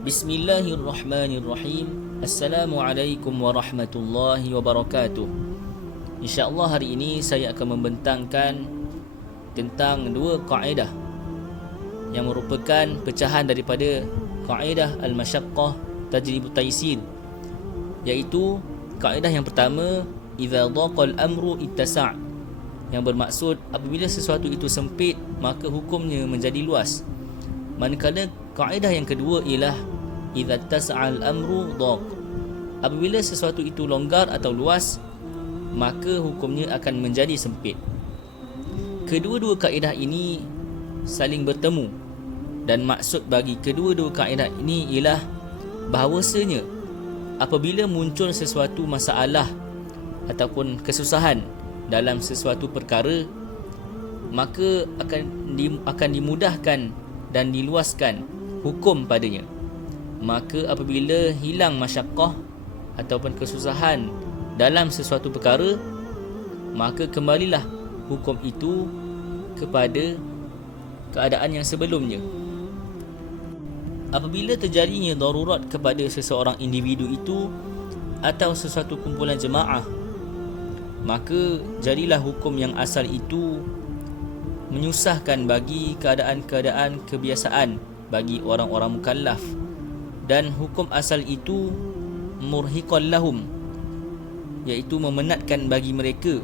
Bismillahirrahmanirrahim. Assalamualaikum warahmatullahi wabarakatuh. InsyaAllah hari ini saya akan membentangkan tentang dua kaedah yang merupakan pecahan daripada kaedah al-masyaqqah tajribut taysir, iaitu kaedah yang pertama, idza dhaqal amru ittasa', yang bermaksud apabila sesuatu itu sempit maka hukumnya menjadi luas. Manakala kaedah yang kedua ialah idza tas'al amru dhaq, apabila sesuatu itu longgar atau luas maka hukumnya akan menjadi sempit. Kedua-dua kaedah ini saling bertemu, dan maksud bagi kedua-dua kaedah ini ialah bahawasanya apabila muncul sesuatu masalah ataupun kesusahan dalam sesuatu perkara, maka akan dimudahkan dan diluaskan hukum padanya. Maka apabila hilang masyaqqah ataupun kesusahan dalam sesuatu perkara, maka kembalilah hukum itu kepada keadaan yang sebelumnya. Apabila terjadinya darurat kepada seseorang individu itu atau sesuatu kumpulan jemaah, maka jadilah hukum yang asal itu menyusahkan bagi keadaan-keadaan kebiasaan bagi orang-orang mukallaf, dan hukum asal itu murhiqan lahum, iaitu memenatkan bagi mereka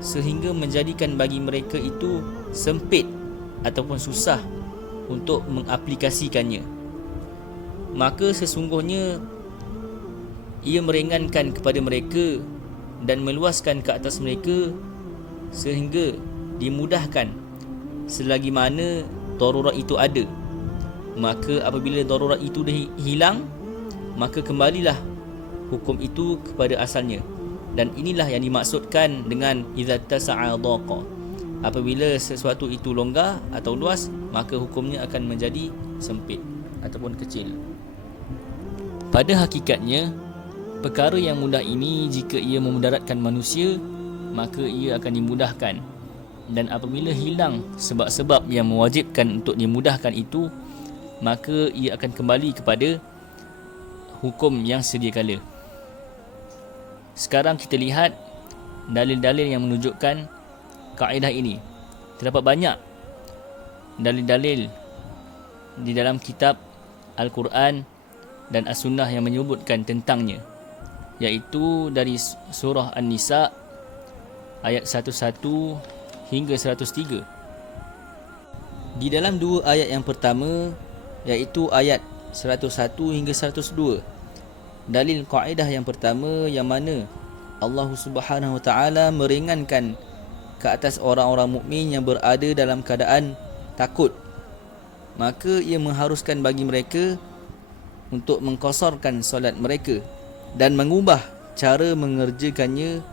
sehingga menjadikan bagi mereka itu sempit ataupun susah untuk mengaplikasikannya. Maka sesungguhnya ia meringankan kepada mereka dan meluaskan ke atas mereka sehingga dimudahkan selagi mana darurat itu ada. Maka apabila darurat itu hilang, maka kembalilah hukum itu kepada asalnya. Dan inilah yang dimaksudkan dengan idza tasa'a dhaqa, apabila sesuatu itu longgar atau luas maka hukumnya akan menjadi sempit ataupun kecil. Pada hakikatnya, perkara yang mudah ini jika ia memudaratkan manusia, maka ia akan dimudahkan. Dan apabila hilang sebab-sebab yang mewajibkan untuk dimudahkan itu, maka ia akan kembali kepada hukum yang sedia kala. Sekarang kita lihat dalil-dalil yang menunjukkan kaedah ini. Terdapat banyak dalil-dalil di dalam kitab Al-Quran dan As-Sunnah yang menyebutkan tentangnya, iaitu dari surah An-Nisa ayat 11 hingga 103. Di dalam dua ayat yang pertama, iaitu ayat 101 hingga 102, dalil kaedah yang pertama yang mana Allah Subhanahu Wa Taala meringankan ke atas orang-orang mukmin yang berada dalam keadaan takut, maka ia mengharuskan bagi mereka untuk mengqasarkan solat mereka dan mengubah cara mengerjakannya,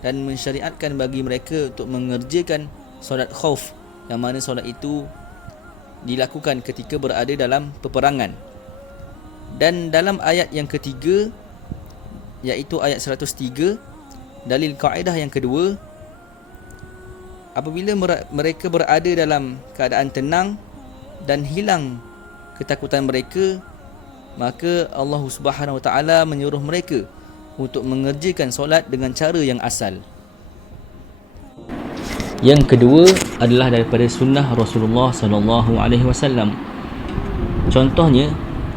dan mensyariatkan bagi mereka untuk mengerjakan solat khauf, yang mana solat itu dilakukan ketika berada dalam peperangan. Dan dalam ayat yang ketiga, iaitu ayat 103, dalil kaedah yang kedua, apabila mereka berada dalam keadaan tenang dan hilang ketakutan mereka, maka Allah Subhanahu Wa Taala menyuruh mereka untuk mengerjakan solat dengan cara yang asal. Yang kedua adalah daripada sunnah Rasulullah sallallahu alaihi wasallam. Contohnya,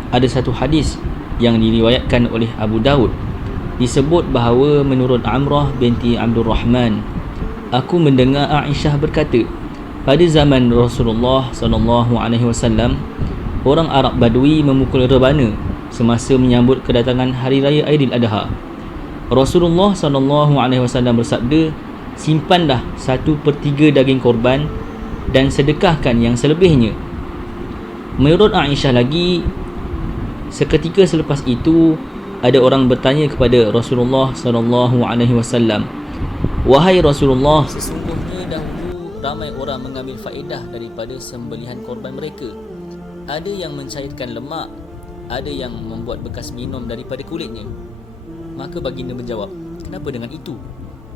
ada satu hadis yang diriwayatkan oleh Abu Daud, disebut bahawa menurut Amrah binti Abdul Rahman, aku mendengar Aisyah berkata, pada zaman Rasulullah sallallahu alaihi wasallam, orang Arab Badui memukul rebana semasa menyambut kedatangan hari raya Aidil Adha. Rasulullah sallallahu alaihi wasallam bersabda, simpanlah 1/3 daging korban dan sedekahkan yang selebihnya. Menurut Aisyah lagi, seketika selepas itu ada orang bertanya kepada Rasulullah sallallahu alaihi wasallam, wahai Rasulullah, sesungguhnya dahulu ramai orang mengambil faedah daripada sembelihan korban mereka. Ada yang mencairkan lemak, ada yang membuat bekas minum daripada kulitnya. Maka baginda menjawab, kenapa dengan itu?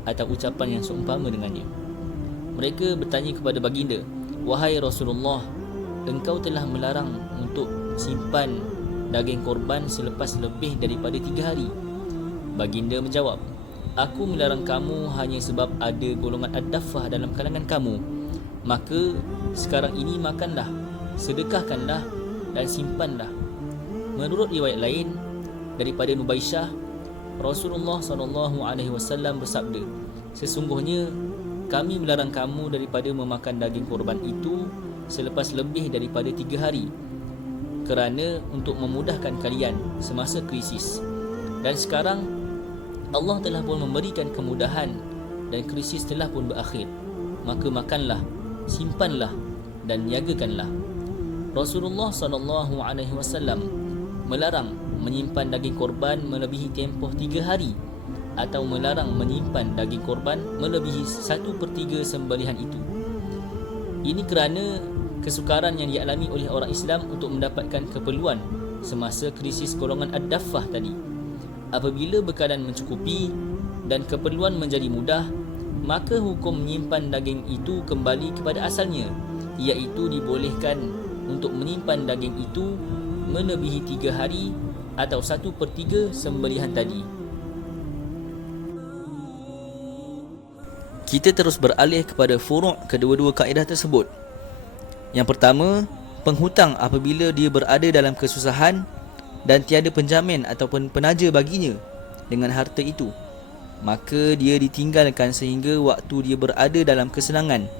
Atau ucapan yang seumpama dengannya. Mereka bertanya kepada baginda, wahai Rasulullah, engkau telah melarang untuk simpan daging korban selepas lebih daripada 3 hari? Baginda menjawab, aku melarang kamu hanya sebab ada golongan ad-daffah dalam kalangan kamu. Maka sekarang ini makanlah, sedekahkanlah dan simpanlah. Menurut riwayat lain daripada Nubaisyah, Rasulullah SAW bersabda, sesungguhnya kami melarang kamu daripada memakan daging korban itu selepas lebih daripada 3 hari, kerana untuk memudahkan kalian semasa krisis. Dan sekarang Allah telah pun memberikan kemudahan dan krisis telah pun berakhir. Maka makanlah, simpanlah dan niagakanlah. Rasulullah SAW melarang menyimpan daging korban melebihi tempoh 3 hari atau melarang menyimpan daging korban melebihi 1/3 sembelihan itu. Ini kerana kesukaran yang dialami oleh orang Islam untuk mendapatkan keperluan semasa krisis golongan ad-daffah tadi. Apabila bekalan mencukupi dan keperluan menjadi mudah, maka hukum menyimpan daging itu kembali kepada asalnya, iaitu dibolehkan untuk menyimpan daging itu melebihi 3 hari atau 1/3 sembelihan tadi. Kita terus beralih kepada furu' kedua-dua kaedah tersebut. Yang pertama, penghutang apabila dia berada dalam kesusahan dan tiada penjamin ataupun penaja baginya dengan harta itu, maka dia ditinggalkan sehingga waktu dia berada dalam kesenangan.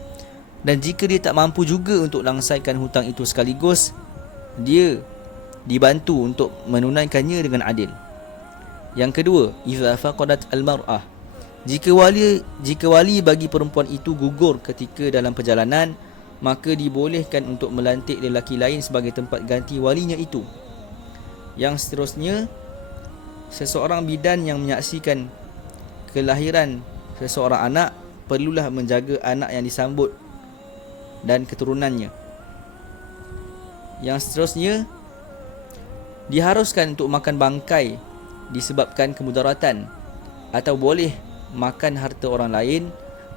Dan jika dia tak mampu juga untuk langsaikan hutang itu sekaligus, dia dibantu untuk menunaikannya dengan adil. Yang kedua, idza faqadat al-mar'ah, jika wali bagi perempuan itu gugur ketika dalam perjalanan, maka dibolehkan untuk melantik lelaki lain sebagai tempat ganti walinya itu. Yang seterusnya, seseorang bidan yang menyaksikan kelahiran seseorang anak perlulah menjaga anak yang disambut dan keturunannya. Yang seterusnya, diharuskan untuk makan bangkai disebabkan kemudaratan, atau boleh makan harta orang lain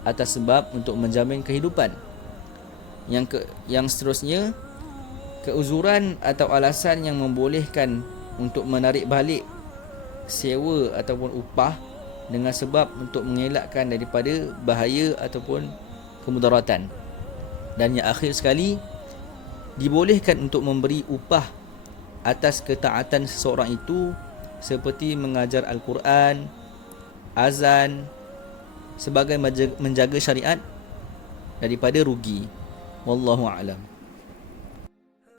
atas sebab untuk menjamin kehidupan. Yang seterusnya, keuzuran atau alasan yang membolehkan untuk menarik balik sewa ataupun upah dengan sebab untuk mengelakkan daripada bahaya ataupun kemudaratan. Dan yang akhir sekali, dibolehkan untuk memberi upah atas ketaatan seseorang itu seperti mengajar Al-Quran, azan, sebagai menjaga syariat daripada rugi. Wallahu a'lam.